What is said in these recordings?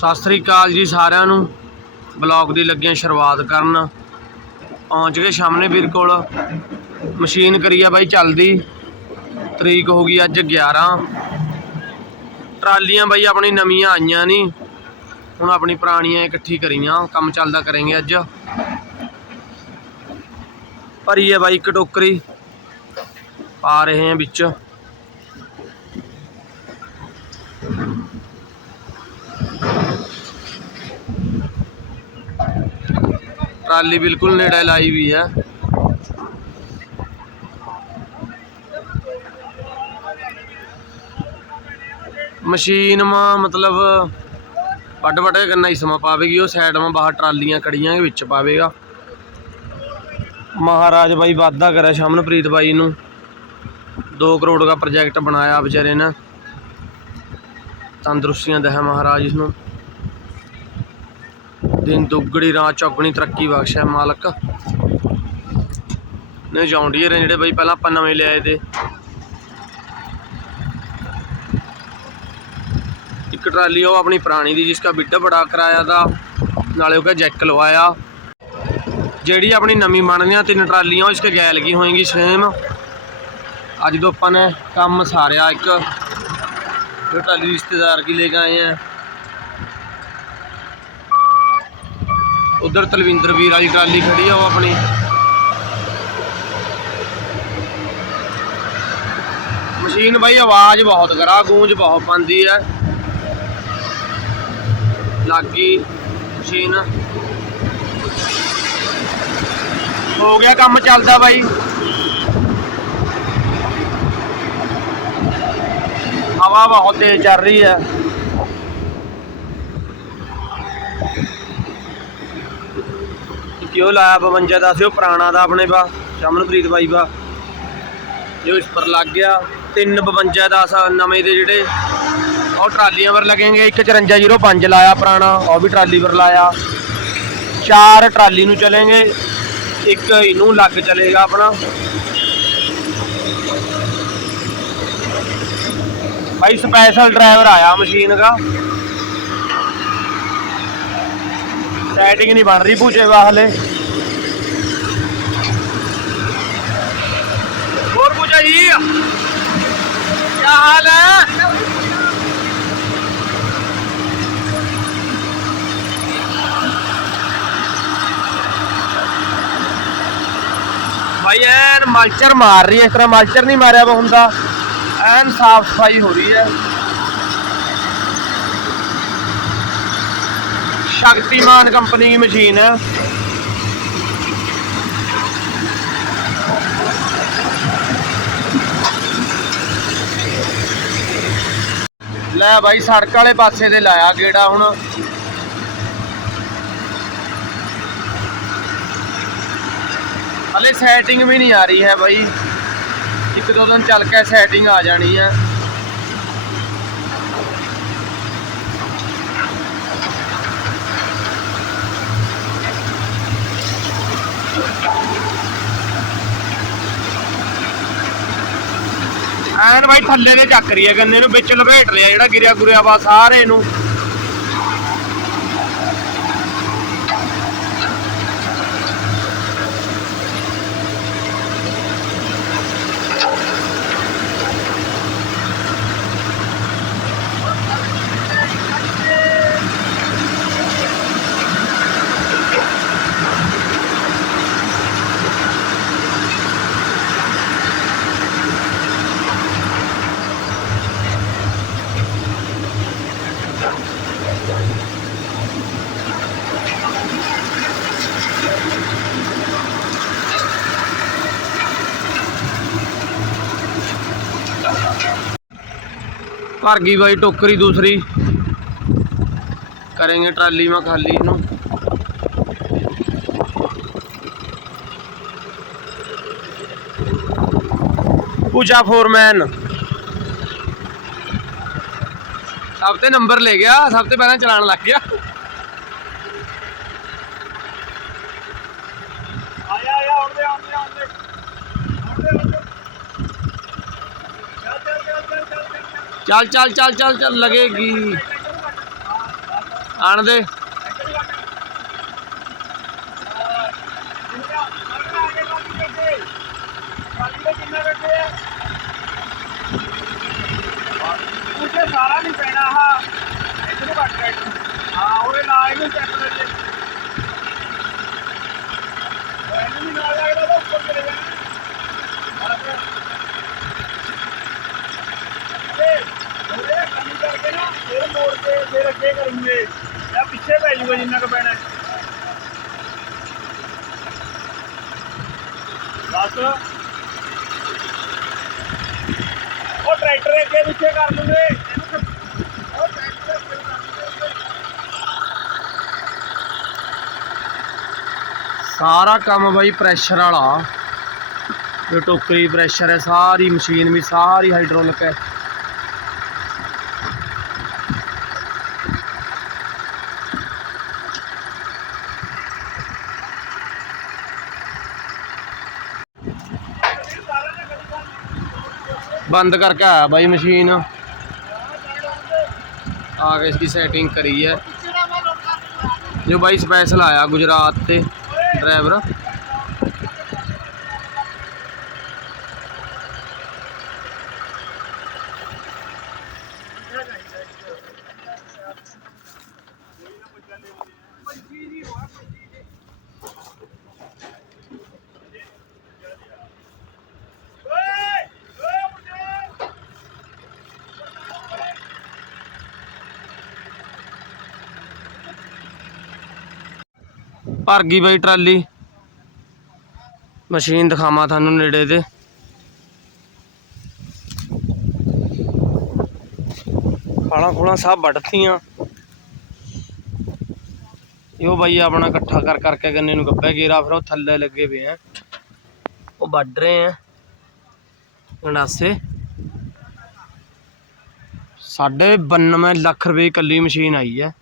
ਸਤਿ ਸ੍ਰੀ ਅਕਾਲ ਜੀ ਸਾਰਿਆਂ ਨੂੰ। ਬਲੌਗ ਦੀ ਲੱਗੀਆਂ ਸ਼ੁਰੂਆਤ ਕਰਨ। ਪਹੁੰਚ ਗਏ ਸਾਹਮਣੇ ਵੀਰ ਕੋਲ। ਮਸ਼ੀਨ ਕਰੀ ਆ ਬਾਈ ਚੱਲਦੀ। ਤਰੀਕ ਹੋ ਗਈ ਅੱਜ 11 ਟਰਾਲੀਆਂ ਬਾਈ ਆਪਣੀ ਨਵੀਆਂ ਆਈਆਂ ਨਹੀਂ ਹੁਣ ਆਪਣੀ ਪੁਰਾਣੀਆਂ ਇਕੱਠੀ ਕਰੀਆਂ। ਕੰਮ ਚੱਲਦਾ ਕਰਾਂਗੇ ਅੱਜ। ਭਰੀ ਹੈ ਬਾਈ ਇੱਕ ਟੋਕਰੀ। ਪਾ ਰਹੇ ਹਾਂ ਵਿੱਚ। ਟਰਾਲੀ ਬਿਲਕੁਲ ਨੇੜੇ ਲਾਈ ਵੀ ਹੈ ਮਸ਼ੀਨ ਮਾ ਮਤਲਬ ਵੱਡ ਵੱਡ ਕਰਨਾ ਹੀ ਸਮਾਂ ਪਾਵੇਗੀ, ਉਹ ਸਾਈਡ ਮਾ ਬਾਹਰ ਟਰਾਲੀਆਂ ਕੜੀਆਂ ਦੇ ਵਿੱਚ ਪਾਵੇਗਾ। ਮਹਾਰਾਜ ਬਾਈ ਵਾਅਦਾ ਕਰਿਆ ਸ਼ਮਨਪ੍ਰੀਤ ਬਾਈ ਨੂੰ। 2 ਕਰੋੜ ਦਾ ਪ੍ਰੋਜੈਕਟ ਬਣਾਇਆ ਵਿਚਾਰੇ ਨੇ। ਤੰਦਰੁਸਤੀਆਂ ਦੇ ਮਹਾਰਾਜ ਇਸ ਨੂੰ। ਦਿਨ ਦੁੱਗੜੀ ਰਾਤ ਚੌਗਣੀ ਤਰੱਕੀ ਬਖਸ਼ਿਆ ਮਾਲਕ। ਨੇ ਜੌਂਡੀਅਰ ਜਿਹੜੇ ਬਈ ਪਹਿਲਾਂ ਆਪਾਂ ਨਵੇਂ ਲਿਆਏ ਤੇ ਇੱਕ ਟਰਾਲੀ ਉਹ ਆਪਣੀ ਪੁਰਾਣੀ ਦੀ, ਜਿਸਕਾ ਬਿੱਡ ਬੜਾ ਕਰਾਇਆ ਦਾ, ਨਾਲੇ ਉਹਦਾ ਜੈਕ ਲਵਾਇਆ। ਜਿਹੜੀ ਆਪਣੀ ਨਵੀਂ ਬਣਦੀਆਂ ਤਿੰਨ ਟਰਾਲੀਆਂ, ਉਹ ਇਸਕੇ ਗੈਲ ਕੀ ਹੋਏਗੀ, ਸੇਮ। ਅੱਜ ਤੋਂ ਆਪਾਂ ਨੇ ਕੰਮ ਸਾਰਿਆ ਇੱਕ। ਟਰਾਲੀ ਰਿਸ਼ਤੇਦਾਰ ਕੀ ਲੈ ਕੇ ਆਏ ਆ? ਉਧਰ ਤਲਵਿੰਦਰ ਵੀਰ ਵਾਲੀ ਟਰਾਲੀ ਖੜੀ ਆ ਉਹ ਆਪਣੀ। ਮਸ਼ੀਨ ਬਾਈ ਆਵਾਜ਼ ਬਹੁਤ ਕਰਾ ਗੂੰਜ ਬਹੁਤ ਪਾਉਂਦੀ ਹੈ ਲੱਗੀ ਮਸ਼ੀਨ। ਹੋ ਗਿਆ ਕੰਮ ਚੱਲਦਾ ਬਾਈ। ਹਵਾ ਬਹੁਤ ਤੇਜ਼ ਚੱਲ ਰਹੀ ਹੈ ਕਿਉਂ ਲਾਇਆ 52 ਦਾ? ਸੀ ਉਹ ਪੁਰਾਣਾ ਦਾ ਆਪਣੇ ਪਾ ਚਮਨਪ੍ਰੀਤ ਬਾਈ ਪਾ ਜੋ ਇਸ ਪਰ ਲੱਗ ਗਿਆ, ਤਿੰਨ 52 ਦਾ ਸਾ ਨਵੇਂ ਦੇ ਜਿਹੜੇ ਉਹ ਟਰਾਲੀਆਂ ਪਰ ਲੱਗेंगे ਇੱਕ 5405 ਲਾਇਆ ਪੁਰਾਣਾ ਉਹ ਵੀ ਟਰਾਲੀ ਪਰ ਲਾਇਆ। ਚਾਰ ਟਰਾਲੀ ਨੂੰ ਚਲेंगे ਇੱਕ ਇਹਨੂੰ ਲੱਗ ਚਲੇਗਾ ਆਪਣਾ। ਭਾਈ ਸਪੈਸ਼ਲ ਡਰਾਈਵਰ ਆਇਆ ਮਸ਼ੀਨ ਦਾ। सेटिंग नहीं बन रही, पूछे हले और पूछा जी, क्या हाल है? भाई एन मल्चर मार रही है, इस तरह मल्चर नहीं मारे बमदा एन साफ़ सफ़ाई हो रही है। ਹੈ ਸ਼ਕਤੀਮਾਨ ਕੰਪਨੀ ਦੀ ਮਸ਼ੀਨ ਲੈ ਬਾਈ, ਸੜਕ ਵਾਲੇ ਪਾਸੇ ਤੇ ਲਾਇਆ ਗੇੜਾ ਹੁਣ। ਹਲੇ ਸੈਟਿੰਗ ਵੀ ਨਹੀਂ ਆ ਰਹੀ ਹੈ ਬਾਈ। ਇੱਕ ਦੋ ਦਿਨ ਚੱਲ ਕੇ ਸੈਟਿੰਗ ਆ ਜਾਣੀ ਹੈ। ਐਨ ਬਾਈ ਥੱਲੇ ਦੇ ਚੱਕ ਰਹੀ ਹੈ, ਗੰਨੇ ਨੂੰ ਵਿੱਚ ਲਪੇਟ ਲਿਆ, ਜਿਹੜਾ ਗਿਰਿਆ ਗੁਰਿਆ ਵਾ ਸਾਰੇ ਨੂੰ। ਭਰ ਗਈ ਬਾਈ ਟੋਕਰੀ ਦੂਸਰੀ करेंगे ट्राली में खाली इन पूछा फोरमैन सब तो नंबर ले गया सब तो पहला चलान लग गया ਚੱਲ ਚੱਲ ਚੱਲ ਚੱਲ ਚੱਲ ਲੱਗੇਗੀ। ਆਣ ਦੇ। ਸਾਰਾ ਨਹੀਂ ਪੈਣਾ ਹਾਂ ਇਧਰ ਬਸ ਉਹ ਟਰੈਕਟਰ ਅੱਗੇ ਪਿੱਛੇ ਕਰ ਲੂਗੇ ਉਹ ਟਰੈਕਟਰ ਅੱਗੇ ਕਰ ਸਾਰਾ ਕੰਮ ਬਾਈ ਪ੍ਰੈਸ਼ਰ ਵਾਲਾ। ਜੋ ਟੋਕਰੀ ਪ੍ਰੈਸ਼ਰ ਹੈ, ਸਾਰੀ ਮਸ਼ੀਨ ਵੀ, ਸਾਰੀ ਹਾਈਡ੍ਰੋਲਿਕ ਹੈ। बंद करके आया भाई मशीन। आगे इसकी सेटिंग करी है। जो भाई स्पेशल आया गुजरात से ड्राइवर ਭਰ ਗਈ ਬਾਈ ਟਰਾਲੀ। ਮਸ਼ੀਨ ਦਿਖਾਵਾਂ ਤੁਹਾਨੂੰ ਨੇੜੇ ਦੇ। ਖਾਣਾ ਖੋਣਾ ਸਭ ਵੱਢਤੀਆਂ। ਇਹੋ ਬਾਈ ਆਪਣਾ ਇਕੱਠਾ ਕਰ ਕਰਕੇ ਗੰਨੇ ਨੂੰ ਗੱਬੇ ਗੇਰਾ ਫਿਰ ਉਹ ਥੱਲੇ ਲੱਗੇ ਪਏ ਆ। ਉਹ ਵੱਢ ਰਹੇ ਆ। ਗੰਡਾਸੇ। ਸਾਢੇ 92 ਲੱਖ ਰੁਪਏ ਇਕੱਲੀ ਮਸ਼ੀਨ ਆਈ ਹੈ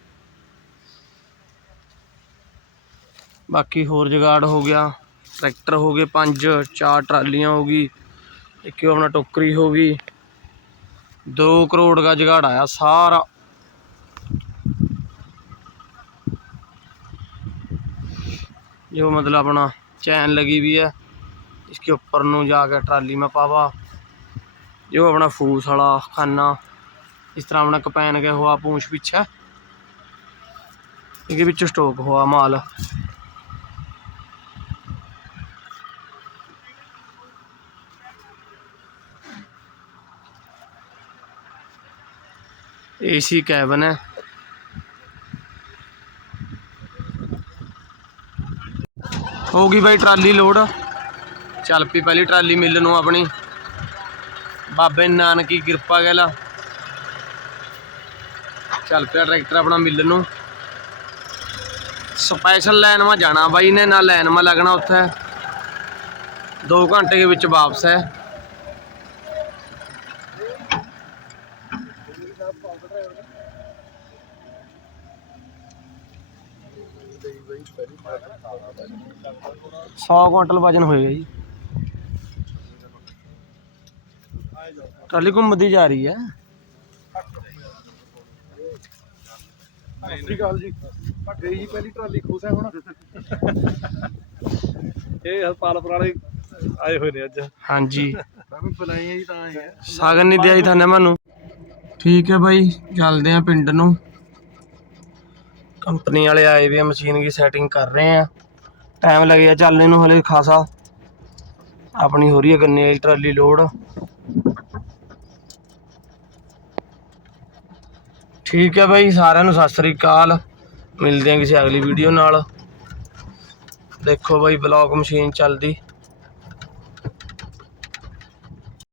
ਬਾਕੀ ਹੋਰ ਜਗਾੜ ਹੋ ਗਿਆ ਟਰੈਕਟਰ ਹੋ ਗਏ ਪੰਜ ਚਾਰ ਟਰਾਲੀਆਂ ਹੋ ਗਈ ਇੱਕ ਉਹ ਆਪਣਾ ਟੋਕਰੀ ਹੋ ਗਈ 2 ਕਰੋੜ ਦਾ ਜਗਾੜ ਆਇਆ ਸਾਰਾ जो मतलब अपना चैन लगी हुई है इसके ऊपर नु जाकर ट्राली में पावा जो अपना फूस वाला खाना इस तरह अपना कपैन के हुआ पूंछ पीछे ਇਹਦੇ ਵਿੱਚ ਸਟਾਕ ਹੋਆ ਮਾਲ ਏਸੀ ਕੈਬਨ ਹੈ। ਹੋ ਗਈ ਬਾਈ ਟਰਾਲੀ ਲੋਡ। ਚੱਲ ਪਈ ਪਹਿਲੀ ਟਰਾਲੀ ਮਿਲ ਨੂੰ ਆਪਣੀ। ਬਾਬੇ ਨਾਨਕ ਦੀ ਕਿਰਪਾ ਕਹਿਲਾ। ਚੱਲ ਪਿਆ ਟਰੈਕਟਰ ਆਪਣਾ ਮਿਲ ਨੂੰ। ਸਪੈਸ਼ਲ ਲਾਈਨ ਮਾ ਜਾਣਾ ਬਾਈ ਨੇ, ਨਾ ਲਾਈਨ ਮਾ ਲੱਗਣਾ ਉੱਥੇ। 2 ਘੰਟੇ ਦੇ ਵਿੱਚ ਵਾਪਸ ਹੈ। ਸੌ ਕੁਇੰਟਲ ਵਜਨ ਹੋਏਗਾ ਜੀ। ਟਰਾਲੀ ਘੁੰਮਦੀ ਜਾ ਰਹੀ ਹੈ। ਸਤਿ ਸ਼੍ਰੀ ਅਕਾਲ ਜੀ। ਗਈ ਜੀ ਪਹਿਲੀ ਟਰਾਲੀ ਖੁਸ਼ ਹੈ ਹੁਣ? ਇਹ ਹਸਪਤਾਲ ਵਾਲੇ ਆਏ ਹੋਏ ਨੇ ਅੱਜ। ਹਾਂਜੀ। ਮੈਂ ਵੀ ਬੁਲਾਈ ਜੀ ਤਾਂ ਆਏ ਆ ਸਾਗਨ ਨਹੀਂ ਦਿਆ ਜੀ ਥਾਨੇ ਮੈਨੂੰ। ਠੀਕ ਹੈ ਬਾਈ ਚੱਲਦੇ ਆ ਪਿੰਡ ਨੂੰ। ਕੰਪਨੀ ਵਾਲੇ ਆਏ ਵੀ ਆ, ਮਸ਼ੀਨ ਦੀ ਸੈਟਿੰਗ ਕਰ ਰਹੇ ਆ। ਟਾਈਮ ਲੱਗਿਆ ਚੱਲਣੇ ਨੂੰ ਹਲੇ ਖਾਸਾ। ਆਪਣੀ ਹੋ ਰਹੀ ਹੈ ਗੰਨੇ ਵਾਲੀ ਟਰਾਲੀ ਲੋਡ। ਠੀਕ ਹੈ ਬਾਈ, ਸਾਰਿਆਂ ਨੂੰ ਸਤਿ ਸ੍ਰੀ ਅਕਾਲ। ਮਿਲਦੇ ਹਾਂ ਕਿਸੇ ਅਗਲੀ ਵੀਡੀਓ ਨਾਲ। ਦੇਖੋ ਬਾਈ ਬਲੌਕ ਮਸ਼ੀਨ ਚੱਲਦੀ।